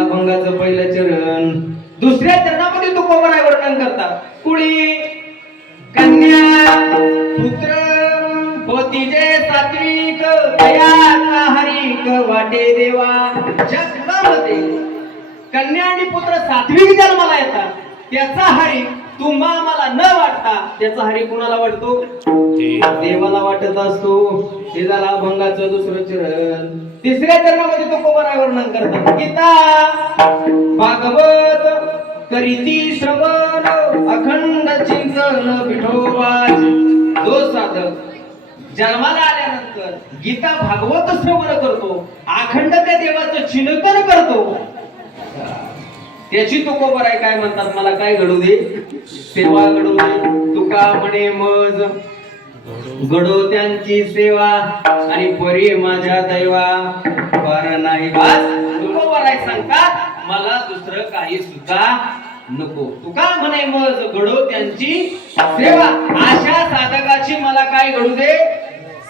अभंगाचं पहिलं चरण. दुसऱ्या चरणामध्ये तो कोमराय वर्णन करतात कुळी कन्या पुत्र होती सात्विक दयाचा हरिक वाटे देवा. ज्या कुळामध्ये कन्या आणि पुत्र सात्विक जन्माला येतात त्याचा हरी तुम्हा मला न वाटता त्याचा हरी कुणाला वाटतो? देवाला वाटत असतो हे झाला अभंगाचं दुसरं चरण. तिसऱ्या चरणामध्ये तो कोबरा वर्णन करतो गीता भागवत करीती श्रवण अखंड चिंतन विठोबाची. जो साधक जन्माला आल्यानंतर गीता भागवत श्रवण करतो अखंड त्या देवाचं चिंतन करतो त्याची तुकोबर आहे काय म्हणतात मला काय घडू दे? सेवा घडू दे. तुका म्हणे मज. घडो त्यांची सेवा आणि परी माझ्या दैवा. बर नाही बास. तुकोबर आहे सांगतात मला दुसरं काही सुद्धा नको. तुका म्हणे मज घडो त्यांची सेवा. अशा साधकाची मला काय घडू दे?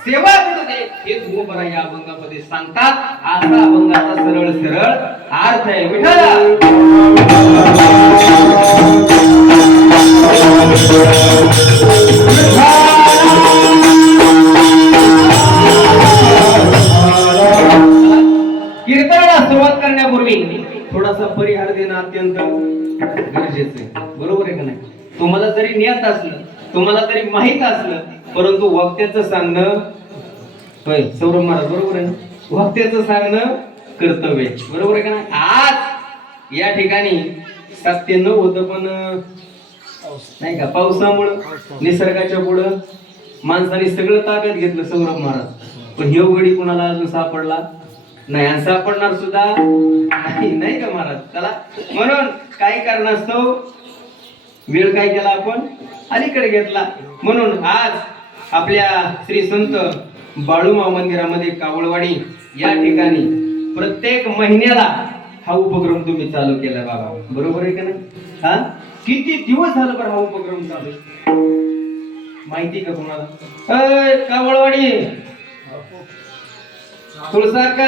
सेवा घडू दे. हे तुकोबर या अभंगामध्ये सांगतात. असा अभंगाचा सरळ सरळ अर्थ आहे. विठ्ठला! थोडासा परिहार देणं अत्यंत गरजेचं आहे. बरोबर आहे का नाही? तुम्हाला जरी ज्ञात असलं तुम्हाला तरी माहीत असलं परंतु वक्त्याचं सांगणं होय सौरभ महाराज बरोबर आहे ना? वक्त्याचं सांगणं कर्तव्य बरोबर आहे का नाही? आज या ठिकाणी सात ते नऊ होतं पण नाही का पावसामुळं निसर्गाच्या पुढं माणसाने सगळं ताब्यात घेतलं सौरभ महाराज. पण हे उघडी कुणाला अजून सापडला? नाही असं सापडणार सुद्धा नाही नाही का महाराज? चला. म्हणून काही कारणास्तव वेळ काय केला आपण? अलीकडे घेतला. म्हणून आज आपल्या श्री संत बाळूमा मंदिरामध्ये कावळवाडी या ठिकाणी प्रत्येक महिन्याला हा उपक्रम तुम्ही चालू केला बाबा. बरोबर आहे का नाही? हा? किती दिवस झालं बरं हा उपक्रम चालू? माहिती का तुम्हाला? कावळवाडी. तुळसाकर. का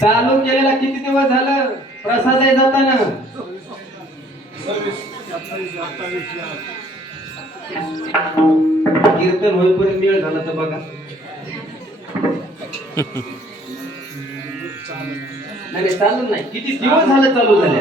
चालू केलेला किती दिवस झालं? प्रसाद आहे जाताना. कीर्तन होईपर्यंत वेळ झाला तर बघा. नाही नाही, नाही. किती दिवस झालं चालू झाले?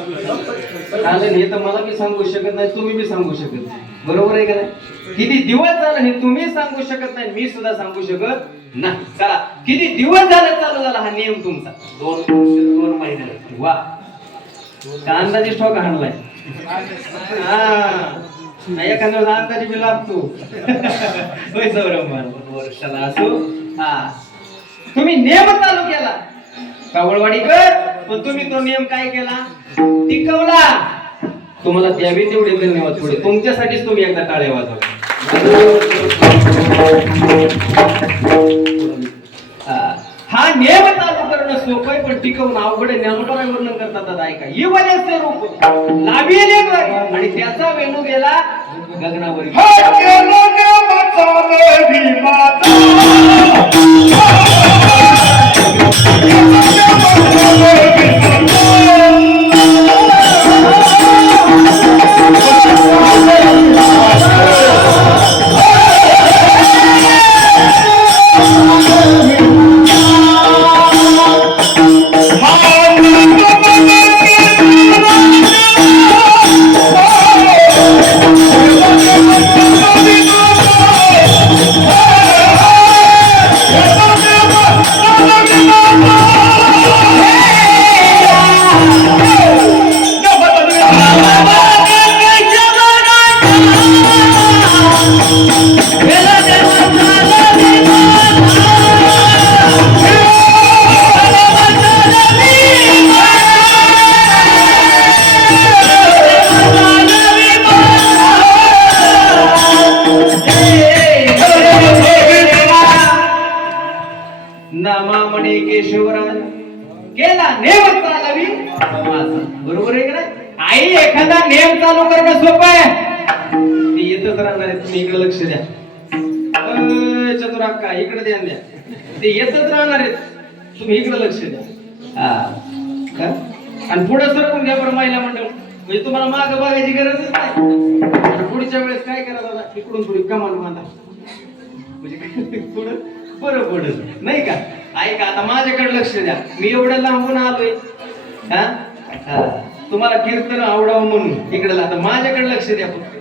चालेल हे तर मला बी सांगू शकत नाही तुम्ही बी सांगू शकत नाही. बरोबर आहे का नाही? किती दिवस झालं हे तुम्ही सांगू शकत नाही मी सुद्धा सांगू शकत नाही. चला किती दिवस झालं चालू झाला हा नियम तुमचा? दोन दोन महिने. वा. का अंदाजे स्टॉक आणलाय? हा. नाही एखाद्या वेळेस अंदाजे बी लागतो. होय सौरभ वर्षाला असो. हा. तुम्ही नियम चालू केला. कावळवाडीकर पण तुम्ही तो नियम काय केला? टिकवला. तुम्हाला द्यावे तेवढे धन्यवाद पुढे. तुमच्यासाठीच तुम्ही एकदा टाळे वाजवले हा नियम चालू करणं सोपं आहे पण टिकवणं अवघड आहे. ज्ञानोबराय वर्णन करतात आता ऐका. ही वल्याचे रूप लाभिले आणि त्याचा वेणू गेला गगनावरी. अय, इकडे ध्यान द्या. ते येतच राहणार आहेत. तुम्ही इकडे लक्ष द्या. हा. का? आणि पुढे सरकून घ्या बरं महिला मंडळ. म्हणजे तुम्हाला माग बघायची गरजच नाही. पुढच्या वेळेस काय करा दादा? इकडून थोडी कमान बांधा. म्हणजे पुढं? बरं पडत नाही का? ऐका आता माझ्याकडे लक्ष द्या. मी एवढ्या लांबून आलोय. हा? तुम्हाला कीर्तन आवडावं म्हणून इकडे आता माझ्याकडे लक्ष द्या फक्त.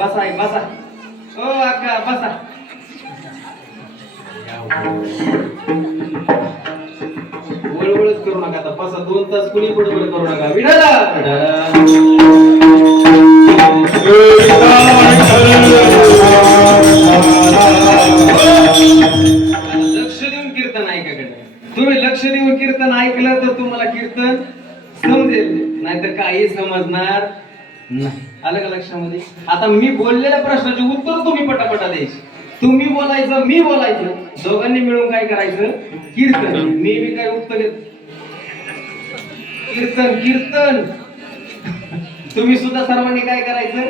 बसा आई बसा. ओ अक्का बसा. वळवळच करू नका आता. बसा दोन तास कुणी पुढे करू नका. विडाला लक्ष देऊन कीर्तन ऐकाकडे तुम्ही लक्ष देऊन कीर्तन ऐकलं तर तुम्हाला कीर्तन समजेल. नाहीतर काही समजणार नाही. आलं का लक्षामध्ये? आता मी बोललेल्या प्रश्नाचे उत्तर तुम्ही पटापटा द्यायचे. तुम्ही बोलायचं मी बोलायचं. दोघांनी मिळून काय करायचं? कीर्तन. मी बी काय उत्तर कीर्तन कीर्तन. तुम्ही सुद्धा सर्वांनी काय करायचं?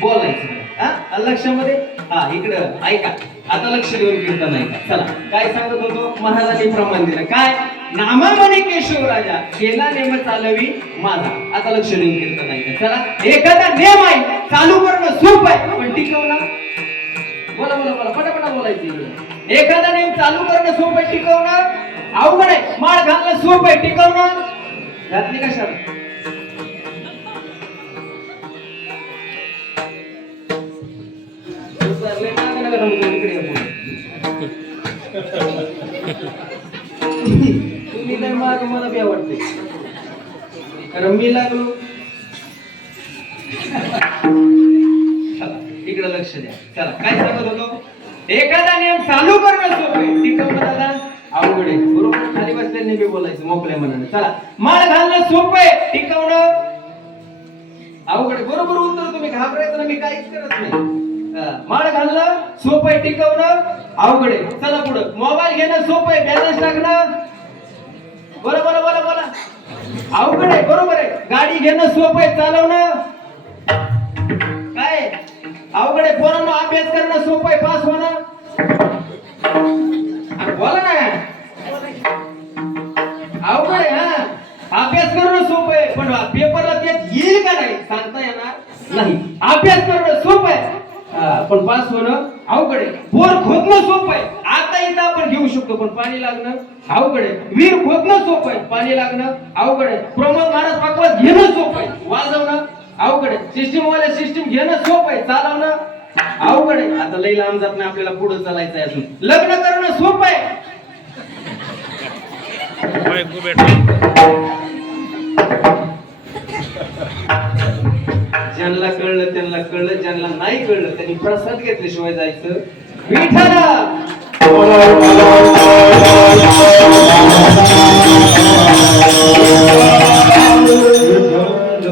बोलायचं. हा? लक्षामध्ये? हा इकडं. ऐका. आता लक्ष देऊन कीर्तन ऐका. चला. काय सांगत होतो? महाराजांनी प्रमाण दिलं. काय? नामा म्हणे केशव राजा केला नेम चालवी माझा. आता लक्ष देऊन कीर्तन ऐका. चला एखादा नेम आहे चालू करणं सोप आहे. पण टिकवला? बोला बोला बोला पटापटा बोलायची एखादा नेम चालू करणं सोप आहे टिकवणं अवघड आहे. माळ घालणं सोप आहे टिकवणं घातली कशाला उचलले का मला बी आवडते? कारण मी लागलो. इकडे लक्ष द्या. चला काय सांगत होतो? एखादा नियम चालू करणं सोपं. आहे टिकवणं दादा अवघड आहे. बरोबर खाली बसल्याने बी बोलायचं मोकळ्या मनाने. चला माळ घालणं सोपं आहे. टिकवणं अवघड बरोबर उत्तर तुम्ही घाबरायचं ना मी काहीच करत नाही. माळ घालणं सोपं आहे टिकवणं अवघड आहे. चला पुढं. मोबाईल घेणं सोपं आहे. बॅलन्स टाकणं बरं बरं बरं बोला. अवघड आहे बरोबर आहे. गाडी घेणं सोपं आहे चालवणं काय? अवघड आहे. पोरांना अभ्यास करणं सोपं आहे पास होणं बोला ना. अवघड आहे हा. अभ्यास करणं सोपं आहे पण पेपरला तेच येईल का नाही? सांगता येणार नाही. अभ्यास करणं सोपं आहे. हा, पण पास होणं अवघड आहे. बोर खोदणं सोपं आहे. आता इथं आपण घेऊ शकतो पण पाणी लागणं अवघड आहे. विहीर खोदणं सोपं आहे. पाणी लागणं अवघड आहे. प्रमोद महाराज पकवास घेणं सोपं आहे. वाजवणं अवघड आहे. सिस्टीम वाले सिस्टीम घेणं सोपं आहे. चालवणं अवघड आहे. आता लई लांब जात नाही आपल्याला पुढे चालायचं आहे अजून. लग्न करणं सोपं आहे. ज्यांना कळलं त्यांना कळलं ज्यांना नाही कळलं त्यांनी प्रसाद घेतल्याशिवाय जायचं विठाला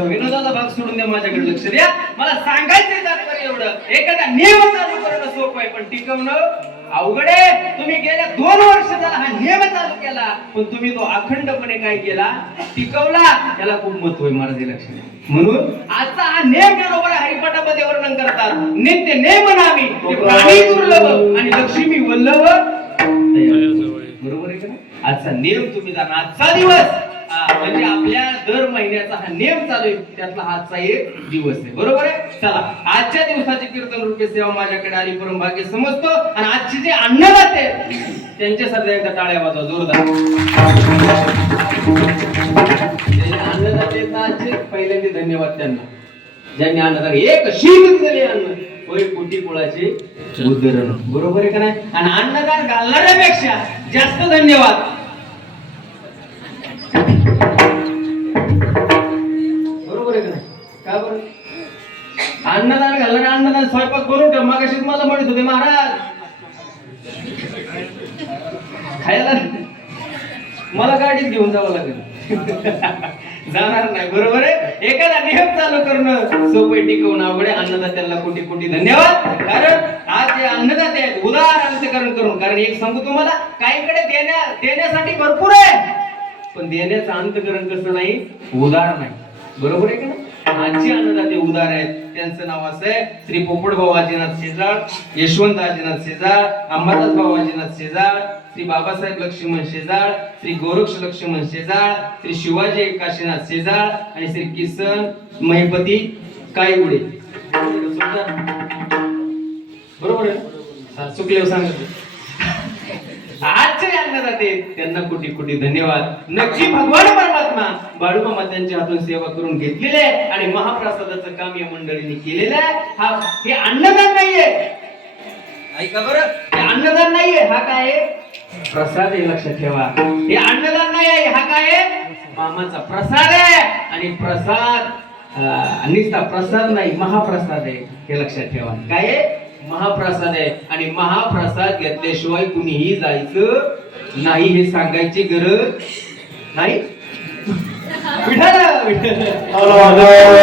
विनोदाचा भाग सोडून द्या माझ्याकडे लक्ष द्या. मला सांगायचंय तात्पर्य एवढं. एखादा नियम चालू करणं सोपं आहे पण टिकवणं अवघड आहे. तुम्ही गेल्या दोन वर्ष झाला हा नियम चालू केला पण तुम्ही तो अखंडपणे काय केला? टिकवला. त्याला खूप महत्त्व आहे महाराज लक्ष द्या. म्हणून आजचा हा नेम बरोबर हरिपाठामध्ये वर्णन करतात. नित्य नेम नामी ते प्राणी दुर्लभ आणि लक्ष्मी वल्लभ. बरोबर आहे का नाही? आजचा नियम तुम्ही जाणा आजचा दिवस. म्हणजे आपल्या दर महिन्याचा हा नियम चालू आहे. त्यातला आजचा एक दिवस आहे. बरोबर आहे? चला आजच्या दिवसाची कीर्तन रूपे सेवा माझ्याकडे आली. परम भाग्य समजतो. आणि आजचे जे अन्नदाते त्यांच्यासाठी एकदा टाळ्या वाजवा. जोरदार. जे अन्नदाते पहिल्यांदा धन्यवाद त्यांना. ज्यांनी अन्नदान एक शीत दिले अन्न. होय कोटी कुळाचे? उद्धरण बरोबर आहे का नाही? आणि अन्नदान घालणाऱ्यापेक्षा जास्त धन्यवाद. बरोबर आहे का नाही? का बरं? अन्नदान घालणारे अन्नदान स्वयंपाक करून ठेव. मागाशीच मला म्हणत होते महाराज खायला मला गाडीत घेऊन जावं लागेल. जाणार नाही बरोबर आहे? एखादा नियम चालू करणं सोपे टिकवून अवघड आहे. अन्नदात्याला कोटी कोटी धन्यवाद. कारण आज जे अन्नदाते आहेत उदार अंतकरण करून कारण एक सांगू तुम्हाला काहीकडे देण्या देण्यासाठी भरपूर आहे. पण देण्याचं अंतकरण कसं नाही? उदार नाही. बरोबर आहे का नाही? आजी अन्नदाते उदार आहेत त्यांचं नाव असं आहे श्री पोपट भाऊ आजीनाथ शेजाळ यशवंत आजीनाथ शेजाळ अंबादास भाऊ आजीनाथ शेजाळ श्री बाबासाहेब लक्ष्मण शेजाळ श्री गोरक्ष लक्ष्मण शेजाळ श्री शिवाजी काशीनाथ शेजाळ आणि श्री किसन महिपती काईगुडे. बरोबर आहे चुकले सांगत आजचे अन्नदाते त्यांना कोटी कोटी धन्यवाद. नक्की भगवान परमात्मा बाळूमामा त्यांच्या हातून सेवा करून घेतलेले आहे आणि महाप्रसादाचं काम या मंडळीने केलेलं आहे. हा हे अन्नदान नाहीये. ऐका बरं. हे अन्नदान नाहीये. हा काय आहे? प्रसाद आहे लक्षात ठेवा. हे अन्नदान नाही आहे हा काय मामाचा प्रसाद आहे. आणि प्रसाद निसता प्रसाद नाही महाप्रसाद आहे हे लक्षात ठेवा. काय महाप्रसाद आहे. आणि महाप्रसाद घेतल्याशिवाय कुणीही जायचं नाही हे सांगायची गरज नाही. विठाला विठाला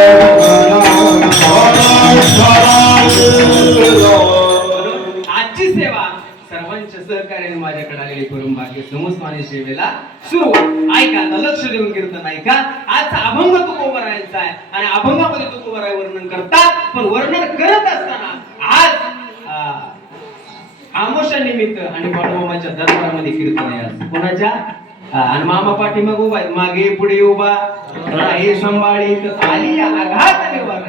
आजची सेवा सर्वांच्या सहकार्याने माझ्याकडे आलेली करून भाग्य समस्वानी सेवेला सुरू ऐका आता लक्ष देऊन कीर्तन ऐका. आजचा अभंग तुकोबरायांचा आहे आणि अभंगामध्ये तुकोबराय वर्णन करतात पण वर्णन करत असताना आज आमोशा निमित्त आणि बाळूमामाच्या दरबारामध्ये कीर्तन आहे कोणाच्या? आणि मामा पाठीमाग उभा मागे पुढे उभा. हे सांभाळीत आली आघात निवार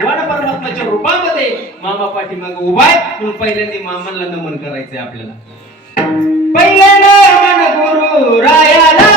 भगवान परमात्माच्या रूपामध्ये मामा पाठीमाग उभा आहे. म्हणून पहिल्यांदा मामाला नमन करायचंय आपल्याला. पहिल्यांदा गुरु रायाला